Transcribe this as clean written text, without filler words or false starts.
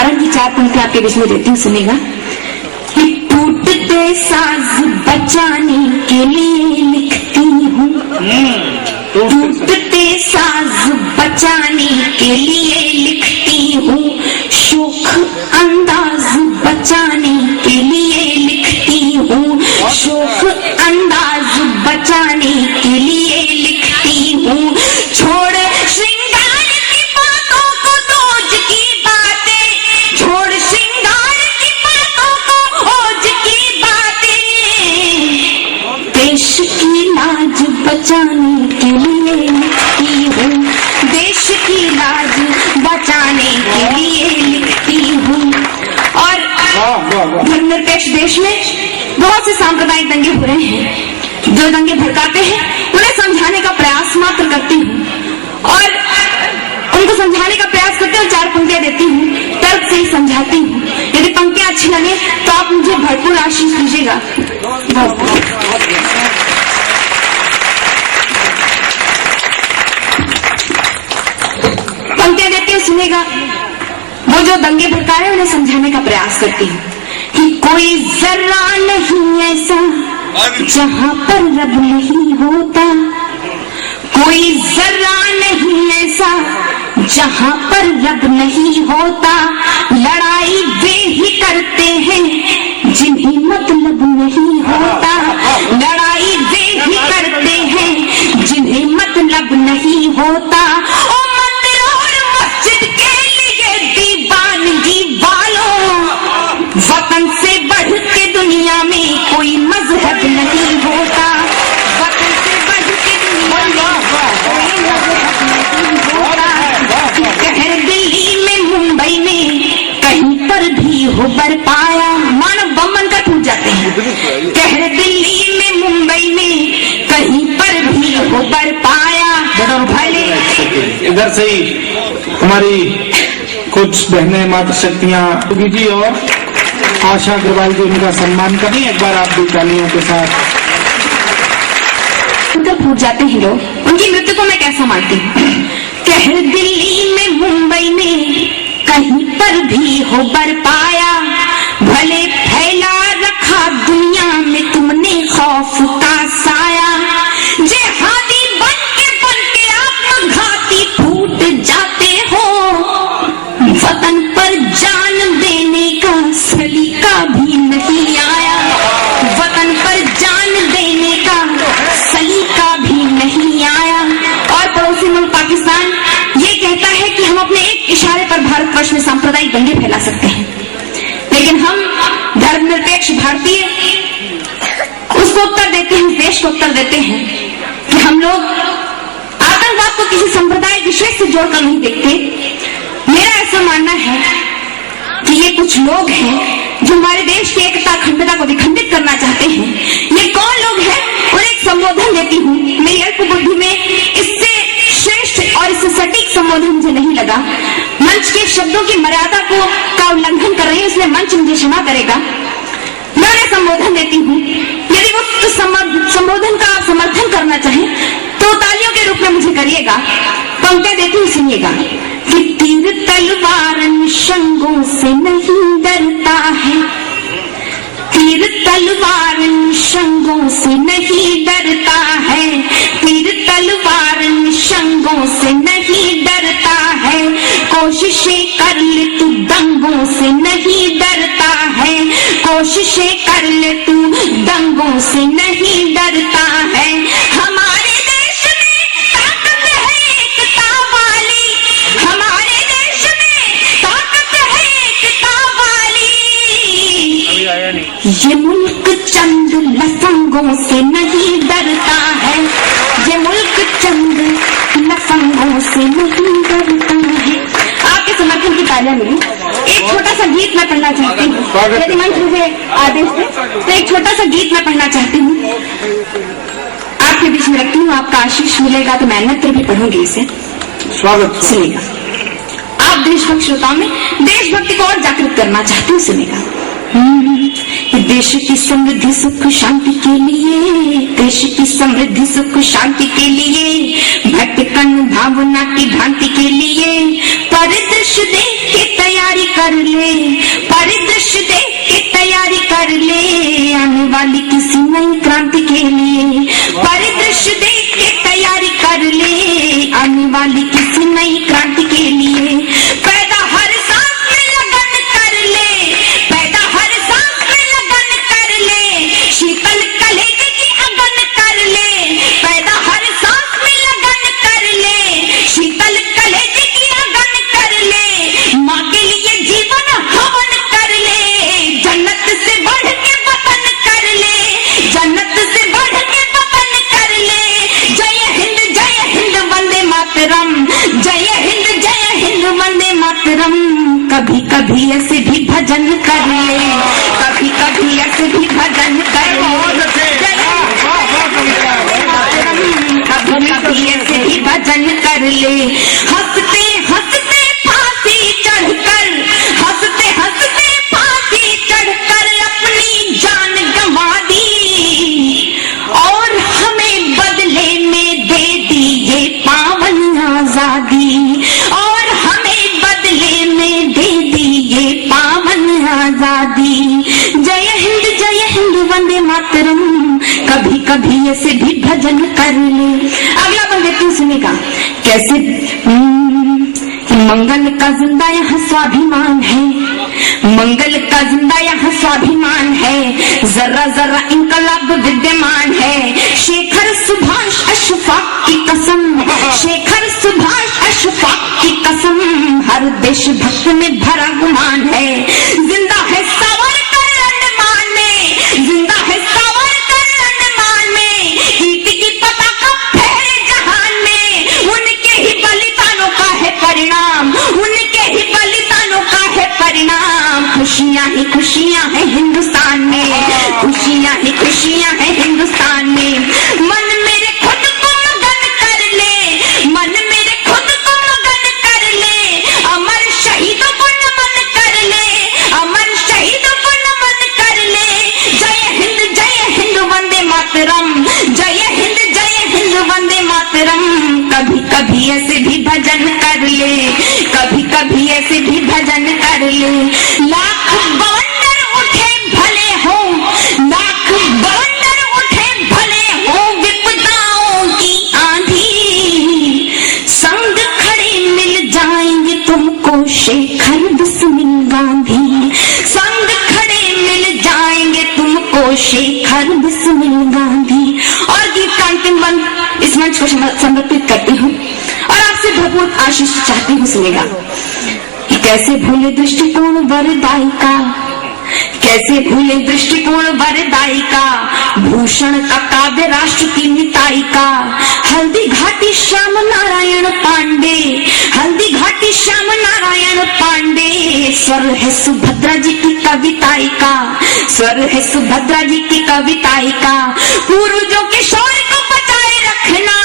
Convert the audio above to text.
कारण की 4 पंक्तियां आपके बीच में देती हूँ, सुनेगा। टूटते साज बचाने के लिए लिखती हूँ, टूटते साज बचाने के लिए लिखती हूँ, शोख अंदाज बचाने के लिए लिखती हूँ, शोख अंदाज बचाने के लिए लिखती हूँ। छोड़ श्रृंगार की बातों को, रोज की बातें, छोड़ श्रृंगार की बातों को, रोज की बातें, देश की लाज बचाने के लिए लिखती हूँ, देश की लाज बचाने के लिए लिखती हूँ। और धर्मनिरपेक्ष देश में बहुत से सांप्रदायिक दंगे हो रहे हैं, जो दंगे भड़काते हैं उन्हें समझाने का प्रयास मात्र करती हूँ और उनको समझाने का प्रयास करते हुए 4 पंक्तियां देती हूँ, तर्क से ही समझाती हूँ। यदि पंक्तियां अच्छी लगे तो आप मुझे भरपूर आशीष दीजिएगा। पंक्तियां देती हूँ, सुनेगा। वो जो दंगे भड़का रहे हैं उन्हें समझाने का प्रयास करती हूँ कि कोई जर्रा नहीं ऐसा जहाँ पर रब नहीं होता, कोई जर्रा नहीं ऐसा जहाँ पर रब नहीं होता, लड़ाई वे ही करते हैं जिन्हें मतलब नहीं होता, लड़ाई वे ही करते हैं जिन्हें मतलब नहीं होता। ओ मंदिर और मस्जिद के लिए दीवानगी वालों, वतन से बढ़ के दुनिया में कोई मजहब नहीं होता, वतन से बढ़ के दुनिया में कोई मजहब नहीं होता। कहर दिल्ली में, मुंबई में कहीं पर भी हो बरपाया, मानव बम बनकर टूट जाते हैं। कहर दिल्ली में, मुंबई में कहीं पर भी हो बरपाया, भले इधर से ही हमारी कुछ बहनें मातृशक्तियां जी और आशा अग्रवाल जी, उनका सम्मान करें एक बार आप भी तालियों के साथ। फूट जाते हैं लोग, उनकी मृत्यु को मैं कैसा मानती हूँ। कहर दिल्ली में, मुंबई में कहीं पर भी हो बरपाया, भले फैला रखा दुनिया में तुमने खौफ का साया, जेहादी बन के आत्मघाती फूट जाते हो, वतन पर जान देने का सलीका भी नहीं आया, वतन पर जान देने का सलीका भी नहीं आया। और पड़ोसी मुल्क पाकिस्तान ये कहता है कि हम अपने एक इशारे पर भारतवर्ष में सांप्रदायिक दंगे फैला सकते हैं, लेकिन हम धर्मनिरपेक्ष भारतीय उसको उत्तर देते हैं, देश को उत्तर देते हैं कि हम लोग आतंकवाद को किसी संप्रदाय विशेष से जोड़कर नहीं देखते। मेरा ऐसा मानना है कि ये कुछ लोग हैं जो हमारे देश की एकता अखंडता को विखंडित करना चाहते हैं। ये कौन लोग हैं, उन्हें एक संबोधन देती हूँ। मेरी अल्प बुद्धि में इससे श्रेष्ठ और इससे सटीक संबोधन मुझे नहीं लगा। मंच के शब्दों की मर्यादा का उल्लंघन कर रही है, इसलिए मंच मुझे क्षमा करेगा। मैं उन्हें संबोधन देती हूँ। यदि वो संबोधन का आप समर्थन करना चाहें तो तालियों के रूप में मुझे करिएगा। पंक्तियां देती हूँ, सुनिएगा। कि तीर तलवार निशंगों से नहीं डरता है, तीर तलवार निशंगों से नहीं डरता है, तीर तलवार निशंगों से नहीं डरता है, कोशिशें कर ले तू दंगों से नहीं डरता है, कोशिशें कर ले तू दंगों से नहीं डरता है। हमारे देश में ताकत है एकता वाली, हमारे देश में ताकत है एकता वाली, ये मुल्क चंद लफंगों से नहीं डरता है, ये मुल्क चंद लफंगों से नहीं डरता है। आपके समर्थन की तालियां मिली। एक छोटा सा गीत मैं पढ़ना चाहती हूँ, यदि मंच मुझे आदेश दे तो एक छोटा सा गीत मैं पढ़ना चाहती हूँ, आपके बीच में रखती हूँ। आपका आशीष मिलेगा तो मैं अन्यत्र भी पढ़ूंगी इसे। स्वागत सुनेगा। आप देशभक्त श्रोताओं में देशभक्ति को और जागृत करना चाहती हूँ, सुनेगा। देश की समृद्धि सुख शांति के लिए, देश की समृद्धि सुख शांति के लिए, भटकन भावना की भ्रांति के लिए परिदृश्य देख के तैयारी कर ले, परिदृश्य देख के तैयारी कर ले, आने वाली किसी नई क्रांति के लिए, परिदृश्य देख के तैयारी कर ले, आने वाली किसी नई क्रांति के लिए। पैदा हर सांस में लगन कर ले, पैदा हर सांस में लगन कर ले, शीतल कलेजे की अगन कर ले, पैदा हर सांस में लगन कर ले, शीतल कलेजे की अगन कर ले, माँ के लिए जीवन हवन कर ले, जन्नत से बढ़ के वतन कर ले, जन्नत से बढ़ के वतन कर ले। जय हिंद वंदे मातरम, जय हिंद वंदे मातरम। कभी कभी ऐसे भी भजन कर ले, कभी कभी ऐसे भी भजन कर ले, कभी कभी ऐसे भी भजन कर ले। हंसते हंसते फांसी चढ़कर, हंसते हंसते फांसी चढ़कर अपनी जान गंवा दी, और हमें बदले में दे दी ये पावन आजादी, और हमें बदले में दे दी ये पावन आजादी। जय हिंद वंदे मातरम। कभी कभी ऐसे भी भजन कर ले। अगला बंदे तू सुनेगा कैसे। मंगल का जिंदा यहाँ स्वाभिमान है, मंगल का जिंदा यहाँ स्वाभिमान है, जरा जरा इनकलाब विद्यमान है। शेखर सुभाष अशफाक की कसम, शेखर सुभाष अशफाक की कसम, हर देशभक्त में भरा गुमान है। जिंदा है सावरकर अंडमान में, जिंदा है सावरकर अंडमान में, कीर्ति की पताका फहरे जहान में। उनके ही बलिदानों का है परिणाम, उनके ही बलिदानों का है परिणाम। खुशियां ही खुशियां हैं हिंदुस्तान में, खुशियां ही खुशियां हैं हिंदुस्तान में। मन मेरे खुद को मगन कर ले, मन मेरे खुद को मगन कर ले, अमर शहीदों को नमन कर ले, अमर शहीदों को नमन कर ले। जय हिंद वंदे मातरम, जय हिंद वंदे मातरम। कभी कभी ऐसे भी भजन कर ले, कभी कभी ऐसे भी भजन कर ले। लाख बवंडर उठे भले हो, लाख बवंडर उठे भले हो, विपदाओं की आंधी, संग खड़े मिल जाएंगे तुमको शेखर बिस्मिल गांधी, संग खड़े मिल जाएंगे तुमको शेखर बिस्मिल गांधी। और गीत का अंतिम बंद इस मंच को समर्पित करती हूँ और आपसे भरपूर आशीष चाहती हूँ। सुनेगा कैसे भूले दृष्टिकोण वरदाई का, कैसे भूले दृष्टिकोण वरदाई का, भूषण का काव्य राष्ट्र की मिताई का। हल्दी घाटी श्याम नारायण पांडे, हल्दी घाटी श्याम नारायण पांडे, स्वर है सुभद्रा जी की कविताई का, स्वर है सुभद्रा जी की कविताई का। पूर्वजों के शौर्य को बचाए रखना,